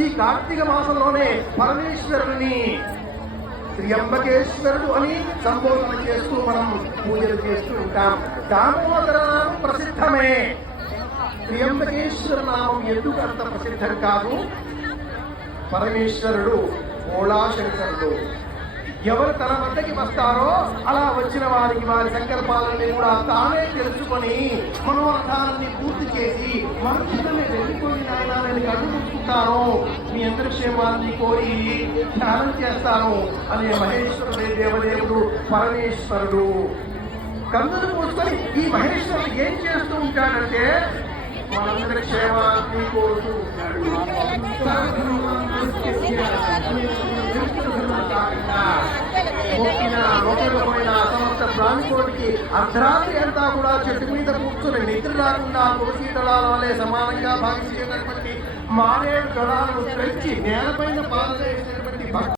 ఈ కార్తీక మాసంలోనే పరమేశ్వరుని త్ర్యంబకేశ్వరుడు అని సంబోధన చేస్తూ మనం పూజలు చేస్తూ ఉంటాం. దామోదర నామం ప్రసిద్ధమే. త్ర్యంబకేశ్వర నామం ఎందుకు అంత ప్రసిద్ధం కాదు? పరమేశ్వరుడు భోళాశంకరుడు. ఎవరు తన వద్దకి వస్తారో అలా వచ్చిన వారికి వారి సంకల్పాలని కూడా తానే తెలుసుకొని మనోరథాలని పూర్తి చేసి మనసులోనే వెళ్ళిపోయి నాయన నేను కడుగుతుంటాను, మీ అందరి క్షేమాన్ని కోరి ధ్యానం చేస్తాను అనే మహేశ్వరుడే దేవదేవుడు పరమేశ్వరుడు. కన్నులు మూసుకొని ఈ మహేశ్వరుడు ఏం చేస్తూ ఉంటాడంటే మనందరి క్షేమాన్ని కోరుతూ ఉంటాడు. సమస్త ప్రాణికోటికి అర్ధరాత్రి అంతా కూడా చెట్టు మీద కూర్చుని నిద్ర రాకుండా తులసి దళాల వల్లే సమానంగా భావించేటటువంటి మారేడు దళాలను తెచ్చి నేలపైన పాలనే